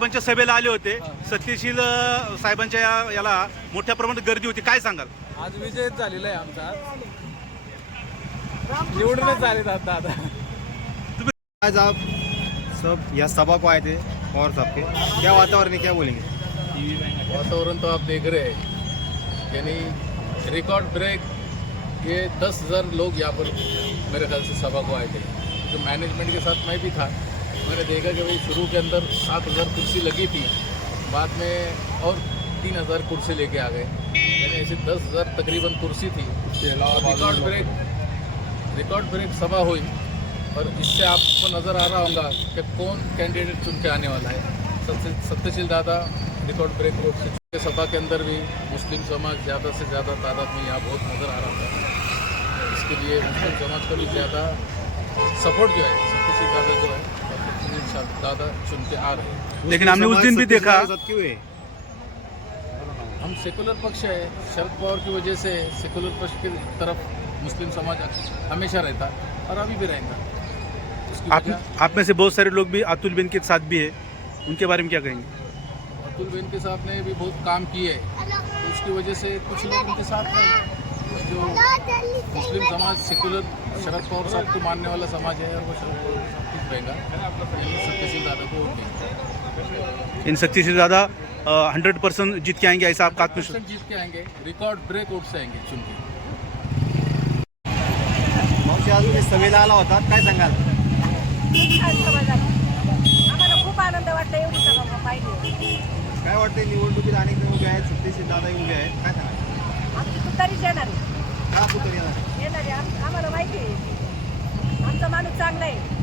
साहेबांच्या सभेला आले होते. सत्यशील साहेबांच्या या- याला मोठ्या प्रमाणात गर्दी होती. काय सांगाल? आज विजयच झालेला आहे आमचा. निवडूनच झाले दादा आता आज आप सब यह सभा को आए थे पवार साहब के. क्या वातावरण है क्या बोलेंगे? वातावरण तो आप देख रहे हैं. यानी रिकॉर्ड ब्रेक ये दस हज़ार लोग यहाँ पर मेरे ख्याल से सभा को आए थे। जो मैनेजमेंट के साथ मैं भी था। मैंने देखा कि भाई शुरू के अंदर सात हज़ार कुर्सी लगी थी बाद में और तीन हज़ार कुर्सी लेके आ गए। यानी ऐसे दस हज़ार तकरीबन कुर्सी थी। रिकॉर्ड ब्रेक रिकॉर्ड ब्रेक सभा हुई और इससे आपको नज़र आ रहा होगा कि कौन कैंडिडेट चुन के आने वाला है। सबसे सत्यशील दादा रिकॉर्ड ब्रेक वोट से चुके सभा के अंदर भी मुस्लिम समाज ज़्यादा से ज़्यादा तादाद में यहाँ बहुत नज़र आ रहा था। इसके लिए मुस्लिम समाज का भी ज़्यादा सपोर्ट जो है सत्यशील दादा जो है दादा चुन के आ रहे हैं। लेकिन हमने उस दिन भी देखा। है हम सेकुलर पक्ष है शरद पवार की वजह से सेकुलर पक्ष की तरफ़ मुस्लिम समाज हमेशा रहता है और अभी भी रहेगा आप आप में से बहुत सारे लोग भी अतुल बेन के साथ भी है। उनके बारे में क्या कहेंगे? अतुल बेन के साथ ने भी बहुत काम किए। तो उसकी वजह से कुछ लोग उनके साथ नहीं जो मुस्लिम समाज सेकुलर शरद पवार साहब को मानने वाला समाज है और वो शरद पवार रहेगा इन सत्यशील दादा हंड्रेड परसेंट जीत के आएंगे ऐसा आपका आत्मविश्वास जीत के आएंगे. रिकॉर्ड ब्रेक वोट से आएंगे चुन के. आज तुम्ही सभेला आला होता. काय सांगाल? आम्हाला खूप आनंद वाटला एवढी सभा पाहिजे काय वाटतंय निवडणुकीत अनेक जण उभे आहेत सत्यशील दादा उभे आहेत. काय सांगाल? आमची तुतारीच येणार. आहे का पुतर येणार? येणार आहे आम- आम्हाला माहिती आहे. आमचा माणूस चांगला आहे.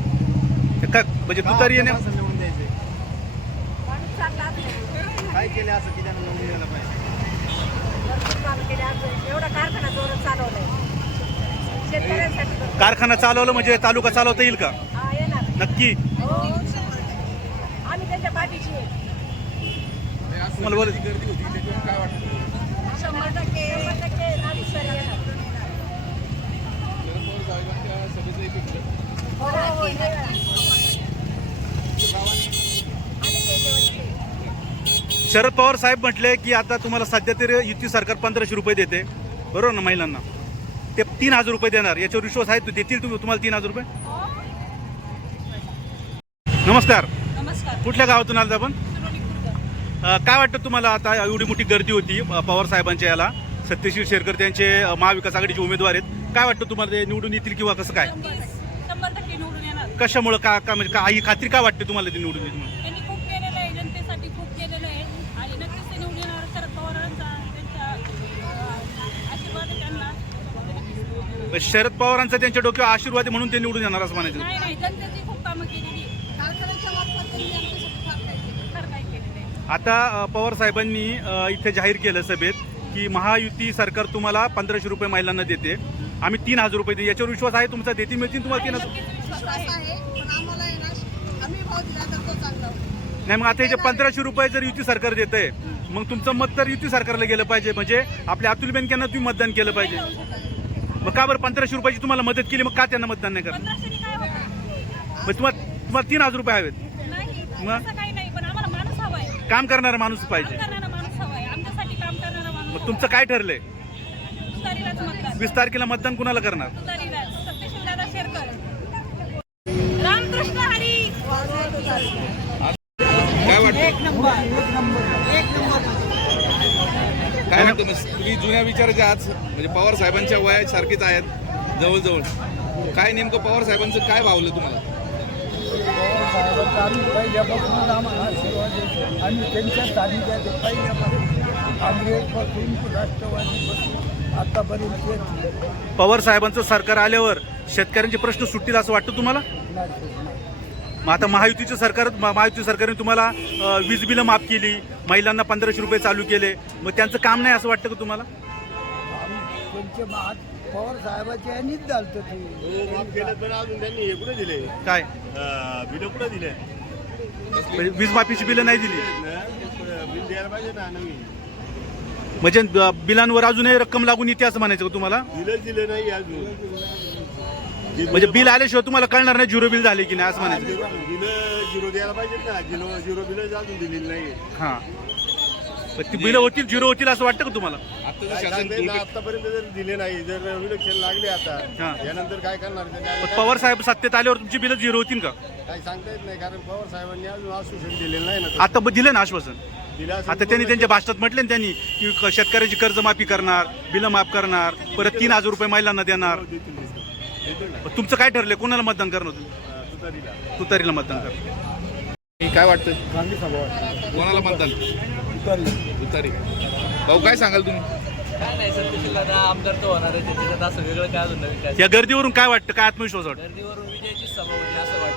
काय म्हणजे तू तरी येणे असं निवडून द्यायचंय माणूस चांगला असले काय केलं असं की त्यांना निवडून द्यायला पाहिजे? भरपूर काम केले आमचं. एवढा कारखाना जोरात चालवलाय. शेतकऱ्यांसाठी भरपूर- कारखाना चालवलं म्हणजे तालुका चालवता येईल का? हा येणार. नक्की. हो. आम्ही त्यांच्या पाठीशी आहे. तुम्हाला बोल गर्दी होती त्याच्यावर काय वाटतं? शंभर टक्के शंभर टक्के माणूस तरी येणार शरद पवार साहेबांच्या सभेचं एक एक- हो हो येणार. आम्ही त्याच्यावरती. शरद पवार साहेब म्हटले की आता तुम्हाला सध्या तरी युती सरकार पंधराशे रुपये देते. बरोबर ना महिलांना? ते तीन हजार रुपये देणार. याच्यावर विश्वास आहे? देतील तुम्ही? तुम्हाला तीन हजार रुपये? नमस्कार. नमस्कार. कुठल्या गावातून आलात आपण? काय वाटतं तुम्हाला आता एवढी मोठी गर्दी होती पवार साहेबांच्या याला? सत्यशील शेरकर त्यांचे महाविकास आघाडीचे उमेदवार आहेत. काय वाटतं तुम्हाला ते निवडून येतील किंवा कसं काय? कशामुळं? का म्हणजे का ही खात्री का वाटते तुम्हाला ते निवडून येतील म्हणून? त्यांनी खूप केलेलं आहे जनतेसाठी खूप केलेलं आहे आणि नक्कीच ते निवडून येणार शरद पवारांचा त्यांचा अं, आशीर्वाद आहे त्यांना पण शरद पवारांचा त्यांच्या डोक्यावर आशीर्वाद आहे म्हणून ते निवडून येणार असं म्हणायचं नाही नाही जनतेची खूप कामं केलेली कारखान्याच्या मार्फत त्यांनी आमच्यासाठी फार काही केलं फार काही केलेलं आहे आता पवार साहेबांनी अ, इथे जाहीर केलं सभेत की महायुती सरकार तुम्हाला पंधराशे रुपये महिलांना देते आम्ही तीन हजार रुपये देऊ याच्यावर विश्वास आहे तुमचा देतील मिळतील तुम्हाला तीन हजार नक्कीच विश्वास आहे पण आम्हाला आहे ना आम्ही भाव दिला तर तो चांगला होता. नाही मग आता हे जे पंधराशे रुपये जर युती सरकार देत आहे मग तुमचं मत तर युती सरकारला गेलं पाहिजे म्हणजे आपल्या अतुल बेनक्यांना तुम्ही मतदान केलं पाहिजे मग का बरं पंधराशे रुपयाची तुम्हाला मदत केली? मग का त्यांना मतदान नाही करणार? मग तुम्हाला तुम्हाला तीन हजार रुपये हवेत. नाही मग? असं काही नाही पण आम्हाला माणूस हवा आहे. काम करणारा माणूस काम पाहिजे. करणारा माणूस हवा आहे. आमच्यासाठी काम करणारा माणूस मग तुमचं काय ठरलंय? वीस तारखेला मतदान कुणाला करणार? काय वाटतं काय वाटतं मग तुम्ही जुन्या विचाराचे आज म्हणजे पवार साहेबांच्या वया सारखीच आहेत जवळजवळ. काय नेमकं पवार साहेबांचं काय भावलं तुम्हाला? साहेबांचा आम्ही पहिल्यापासूनच आम्हाला आशीर्वाद देतो आणि त्यांच्या तालुक्यात पहिल्यापासून काँग्रेसपासून राष्ट्रवादीपासून आतापर्यंत येत पवार साहेबांचं सरकार आल्यावर शेतकऱ्यांचे प्रश्न सुटतील असं वाटतं तुम्हाला? मग आता महायुतीचं सरकार महा- महायुती सरकारने तुम्हाला वीज बिलं माफ केली महिलांना पंधराशे रुपये चालू केले मग त्यांचं काम नाही असं वाटतं का तुम्हाला? पवार साहेबाच्या यांनीच झालतं ते. पण अजून त्यांनी हे कुठे दिले? काय? बिलं कुठे दिले म्हणजे वीज माफीची बिलं नाही दिली. बिल द्यायला पाहिजे ना नवीन. म्हणजे बिलांवर अजूनही रक्कम लागून येते असं म्हणायचं का तुम्हाला? बिलच दिले नाही अजून. म्हणजे बिल आल्याशिवाय तुम्हाला कळणार नाही झिरो बिल झाले की नाही असं म्हणायचं. बिल झिरो द्यायला पाहिजेत ना. झिरो झिरो बिल अजून दिलेली नाही हा. पण ती बिलं होतील झिरो होतील असं वाटतं का तुम्हाला? आतापर्यंत जर दिले नाही जर इलेक्शन लागले हा. आता यानंतर काय करणार? पण पवार साहेब सत्तेत आल्यावर तुमची बिलं झिरो होतील का? काय सांगता येत नाही कारण पवार साहेबांनी अजून आश्वासन दिलेलं नाही ना आता ब- दिलं ना आश्वासन? दिलं आता त्यांनी त्यांच्या भाषणात म्हटले ना त्यांनी की क- शेतकऱ्याची कर्जमाफी करणार बिलं माफ करणार परत तीन हजार रुपये महिलांना देणार. देतील. तुमचं काय ठरलंय? कोणाला मतदान करणार तुम्ही तुतारीला तुतारीला मतदान करणार. काय वाटतं. कोणाला मतदान? उतारी भाऊ काय सांगाल तुम्ही? काय नाही सर तिथे आमदार तर होणार आहे. त्याच्यात असं वेगळं काय अजून नवीन काय? या गर्दीवरून काय वाटतं? काय आत्मविश्वास वाटतं? गर्दीवरून विजयाची सभा होती असं वाटते.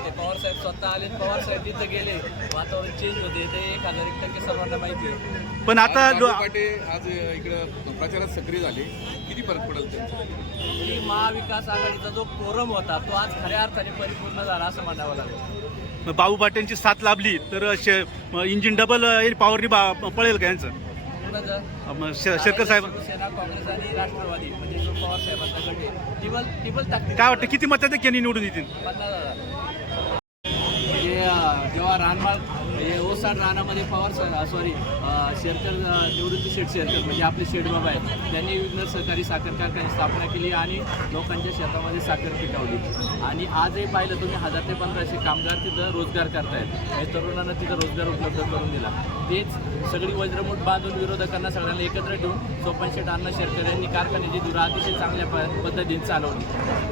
साहेब स्वतः आले पवार साहेब तिथं गेले. वातावरण चेंज होते ते एक हजार एक टक्के सर्वांना माहिती आहे. पण आता आज बाबू पाटे आज इकडं प्रचारात सक्रिय झाले. किती फरक पडेल त्यांचा? की महाविकास आघाडीचा जो कोरम होता तो आज खऱ्या अर्थाने परिपूर्ण झाला असं म्हणावं लागेल. बाबू पाट्यांची साथ लाभली तर शे- म- इंजिन डबल पॉवरनी बा- पळेल का यांचं? कुणाचं? मग शे- शेरकर साहेब शिवसेना काँग्रेस आणि राष्ट्रवादी म्हणजे जो पवार साहेबांचा गट आहे टिबल टिबल टाकते काय वाटतं किती मतं त्यांनी निवडून येतील? पन्नास हजार. पवार रानमाल रानमाळ ओसाड रानामध्ये पवार सॉरी शेरकर निवृत्ती शेठ शेरकर म्हणजे आपले शेठबाबा आहेत. त्यांनी विघ्न सहकारी साखर कारखान्याची स्थापना केली आणि लोकांच्या शेतामध्ये साखर पिकवली. आणि आजही पाहिलं तुम्ही हजार ते पंधराशे कामगार तिथं रोजगार करतायत. आणि तरुणांना तिथं रोजगार उपलब्ध करून दिला. तेच सगळी वज्रमूठ बांधून विरोधकांना सगळ्यांना एकत्र ठेवून सोपन शेठ अण्णा शेरकर यांनी कारखान्याची धुरा अतिशय चांगल्या प- पद्धतीने चालवली.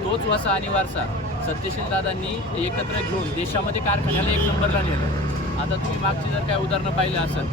तोच वसा आणि वारसा. सत्यशील दादांनी एकत्र घेऊन देशामध्ये कारखान्याला एक नंबरला नेलं आता तुम्ही मागची जर काय उदाहरणं पाहिलं असेल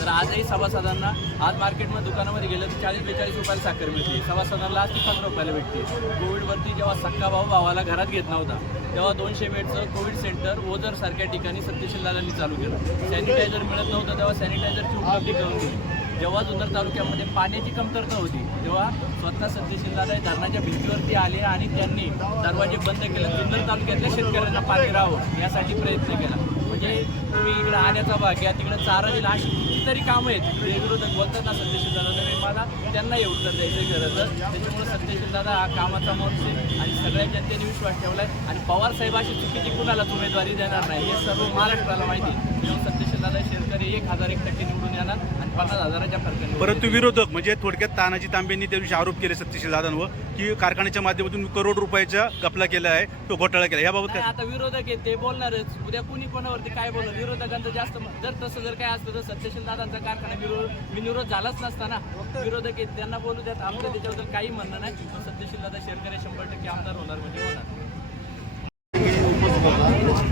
तर आजही सभासदांना आज मार्केटमध्ये दुकानामध्ये गेलं तर चाळीस बेचाळीस रुपयाला साखर मिळते. सभासदांना आज ती पंधरा रुपयाला भेटते. कोविडवरती जेव्हा सक्का भाऊ भावाला घरात घेत नव्हता तेव्हा दोनशे बेडचं कोविड सेंटर ओझर सारख्या ठिकाणी सत्यशील दादांनी चालू केलं. सॅनिटायझर मिळत नव्हतं तेव्हा सॅनिटायझरची उपलब्धी करून दिली. जेव्हा जुन्नर तालुक्यामध्ये पाण्याची कमतरता होती तेव्हा स्वतः सत्यशील दादा हे धरणाच्या भिंतीवरती आले आणि त्यांनी दरवाजे बंद केले. जुन्नर तालुक्यातल्या शेतकऱ्यांना पाणी राहावं यासाठी प्रयत्न केला. म्हणजे तुम्ही इकडं आण्याचा भाग घ्या तिकडं चारा दिला अशी कितीतरी कामं आहेत. विरोधक बोलतात ना सत्यशील दादा मला त्यांना हे उत्तर द्यायचं गरज त्याच्यामुळे सत्यशील दादा हा कामाचा मोर्च आहे आणि सगळ्या जनतेने विश्वास ठेवला आहे आणि पवार साहेब चुकीची कुणालाच उमेदवारी देणार नाही हे सर्व महाराष्ट्राला माहिती आहे. शेतकरी एक हजार एक टक्के निवडून येणार आणि पन्नास हजाराच्या फरकाने परंतु विरोधक म्हणजे थोडक्यात तानाजी तांबेंनी त्या दिवशी आरोप केले सत्यशील दादांवर की कारखान्याच्या माध्यमातून करोड रुपयाचा गपला केला आहे तो घोटाळा केला याबाबत काय? आता विरोधक आहेत ते बोलणारच. उद्या कुणी कोणावरती काय बोलणार विरोधकांचं जास्त जर तसं जर काय असतं तर सत्यशील दादांचा कारखाना विरोध बिनविरोध झालाच नसता ना विरोधक आहेत त्यांना बोलू द्यात आमचं त्याच्याबद्दल काही म्हणणं नाही. पण सत्यशील दादा शेतकरी शंभर टक्के आमदार होणार म्हणजे होणार.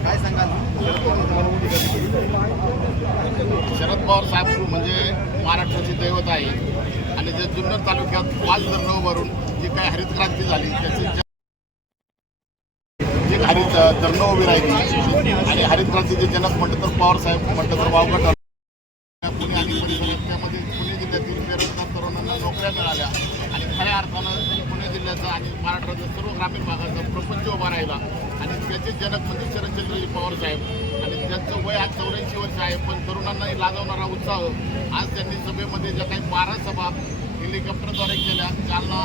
काय सांगाल शरद पवार साहेब म्हणजे महाराष्ट्राची दैवत आहे. आणि जे जुन्नर तालुक्यात पाच धरणं जी काही हरित क्रांती झाली त्याची जी हरित धरणं उभी राहिली आणि हरित क्रांतीचे जनक म्हटलं तर पवार साहेब म्हटलं तर वावगट ठरलं पुणे आणि परिसरात त्यामध्ये पुणे जिल्ह्यातील बेरोजगार तरुणांना नोकऱ्या मिळाल्या आणि खऱ्या अर्थानं पुणे जिल्ह्याचा आणि महाराष्ट्राच्या सर्व ग्रामीण भागाचा प्रपंच उभा राहिला आणि त्याचे जनक म्हणजे शरदचंद्रजी पवार साहेब आणि त्यांचं वय आज चौऱ्याऐंशी वर्ष आहे पण तरुणांनाही लाजवणारा उत्साह. आज त्यांनी सभेमध्ये ज्या काही बारा सभा हेलिकॉप्टरद्वारे केल्या जालना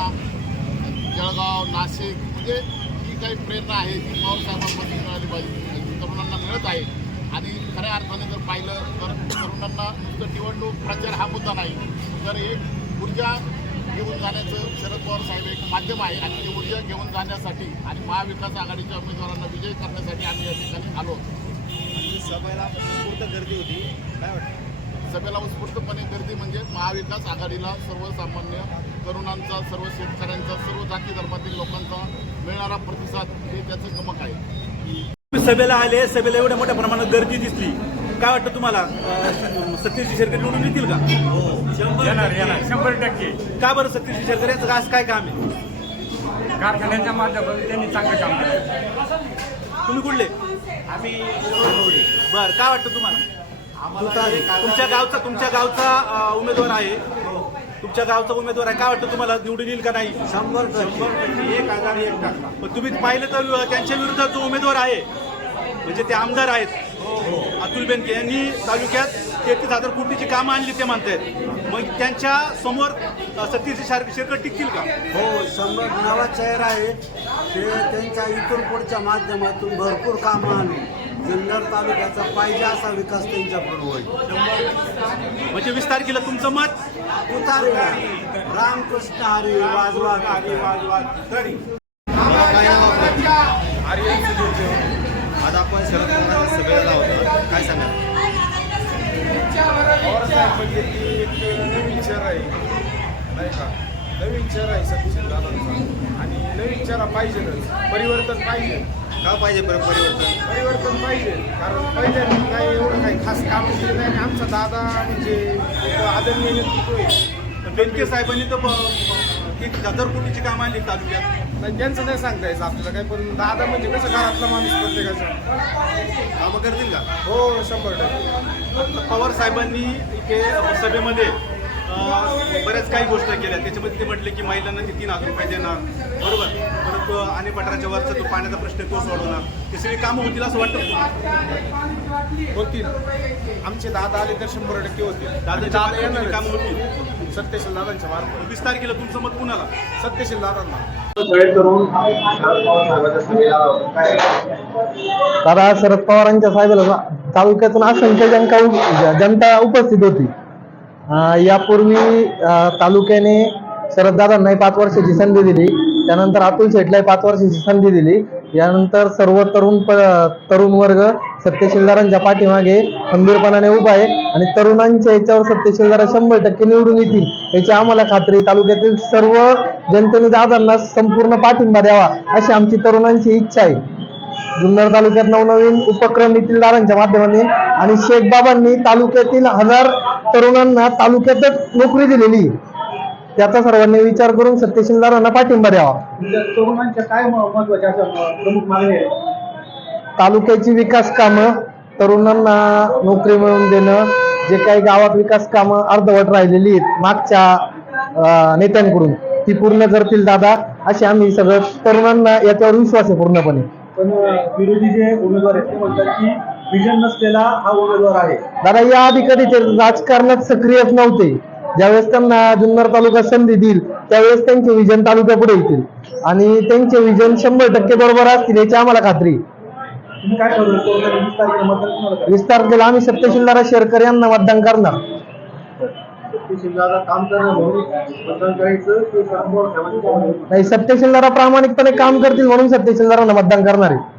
जळगाव नाशिक म्हणजे ही काही प्रेरणा आहे ती पवारसाहेबांमध्ये मिळाली पाहिजे. तरुणांना मिळत आहे. आणि खऱ्या अर्थाने जर पाहिलं तर तरुणांना नुसतं निवडणूक प्रचार हा मुद्दा नाही. तर एक ऊर्जा घेऊन जाण्याचं शरद पवार साहेब एक माध्यम आहे. आणि ती ऊर्जा घेऊन जाण्यासाठी आणि महाविकास आघाडीच्या उमेदवारांना विजयी करण्यासाठी आम्ही या ठिकाणी आलो सभेला गर्दी होती. काय वाटतं? सभेला उत्स्फूर्तपणे गर्दी म्हणजे महाविकास आघाडीला सर्वसामान्य तरुणांचा सर्व शेतकऱ्यांचा सर्व जाती धर्मातील लोकांचा मिळणारा प्रतिसाद हे त्याचं गमक आहे. तुम्ही सभेला आले सभेला एवढ्या मोठ्या प्रमाणात गर्दी दिसली. काय वाटतं तुम्हाला? अं, सत्यशील शेरकर निवडून येतील का? येणार येणार. शंभर टक्के. का बरं सत्यशील शेरकर? यांचं आज काय काम आहे? कारखान्याच्या माध्यमातून त्यांनी चांगलं काम केलं. तुम्ही कुठले? आम्ही बर काय वाटतं तुम्हाला? तुमच्या गावचा तुमच्या गावचा उमेदवार आहे. तुमच्या गावचा उमेदवार आहे. काय वाटतं तुम्हाला? निवडून येईल का नाही? शंभर एक हजार एक टक्का पण तुम्ही पाहिलं तर त्यांच्या विरोधात जो उमेदवार आहे म्हणजे ते आमदार आहेत. अतुल बेनके यांनी तालुक्यात तेहतीस हजार कोटीची कामं आणली ते म्हणतायत. मग त्यांच्यासमोर सतीश शार- शेरकर टिकतील का? हो शंभर नवा चेहरा आहे. ते त्यांच्या इथून पुढच्या माध्यमातून भरपूर कामं आणली जुन्नर तालुक्याचा पाहिजे असा विकास त्यांच्याकडून होईल. म्हणजे वीस तारखेला तुमचं मत? उतारूया. रामकृष्ण हरी वाजवा. हरी वाजवा. तरी आज आपण शरद पवारांच्या सभेला होतो काय सांगा म्हणजे एक नवीन चेहरा आहे. नाही का? नवीन आहे दादांचा. आणि नवीन चेहरा पाहिजेच परिवर्तन पाहिजे. का पाहिजे बरं परिवर्तन? परिवर्तन पाहिजे. कारण पहिल्यांदा काही एवढं काही खास काम केलं नाही. आणि आमचा दादा म्हणजे एक आदरणीय नेतृत्व आहे. बेनके साहेबांनी तर ब- एक हजार कोटीची कामं आणली तालुक्यात. नाही त्यांचं नाही सांगता यायचं आपल्याला काही. पण दादा म्हणजे कसं घरातला माणूस प्रत्येकाचा. कामं करतील का? हो शंभर टक्के. पवार साहेबांनी इथे सभेमध्ये अं, बऱ्याच काही गोष्टी केल्या. त्याच्यामध्ये ते म्हटले की महिलांना ते तीन हजार रुपये देणार. बरोबर? आणि पठाराच्या वरचा तो पाण्याचा प्रश्न तो सोडवणार. ते सगळी कामं होतील असं वाटतं? होतील. आमचे दादा आले तर शंभर टक्के होतील. दादाच्या दादा येणार कामं होतील? सत्यशील दादांच्या मार्फत. वीस तारखेला तुमचं मत कुणाला? सत्यशील दादांना. दादा शरद पवारांच्या साहेबाला तालुक्यातून असंख्य जनता जनता उपस्थित होती. यापूर्वी तालुक्याने शरददादांनाही पाच वर्षाची संधी दिली. त्यानंतर अतुल शेटला पाच वर्षाची संधी दिली. यानंतर सर्व तरुण प तरुण वर्ग सत्यशीलदारांच्या पाठीमागे खंबीरपणाने उभा आहे आणि तरुणांच्या याच्यावर सत्यशीलदारा शंभर टक्के निवडून येतील याची आम्हाला खात्री तालुक्यातील सर्व जनतेने दादांना संपूर्ण पाठिंबा द्यावा अशी आमची तरुणांची इच्छा आहे. जुन्नर तालुक्यात नवनवीन उपक्रम नितीलदारांच्या माध्यमाने आणि शेख बाबांनी तालुक्यातील हजार तरुणांना तालुक्यातच नोकरी दिलेली आहे. त्याचा सर्वांनी विचार करून सत्यशीलदारांना पाठिंबा द्यावा. तरुणांच्या काय महत्त्वाच्या प्रमुख तालुक्याची विकास कामं तरुणांना नोकरी मिळवून देणं जे काही गावात विकास कामं अर्धवट राहिलेली आहेत मागच्या नेत्यांकडून ती पूर्ण करतील दादा असे आम्ही सगळं तरुणांना याच्यावर विश्वास आहे पूर्णपणे. पण विरोधी जे उमेदवार आहेत ते म्हणतात की विजन नसलेला हा उमेदवार आहे. दादा या आधी कधी ते राजकारणात सक्रियच नव्हते. ज्यावेळेस त्यांना जुन्नर तालुका संधी देईल त्यावेळेस त्यांचे विजन तालुक्यापुढे येतील. आणि त्यांचे विजन शंभर टक्के बरोबर असतील याची आम्हाला खात्री आहे. तुम्ही काय ठरवलं कोरोना वीस तारखेला मतदान कोणाला करायचं? वीस तारखेला आम्ही सत्यशीलदारा शेरकर यांना मतदान करणार. नाही सत्यशीलदारा प्रामाणिकपणे काम करतील म्हणून सत्यशीलदारांना मतदान करणार आहे.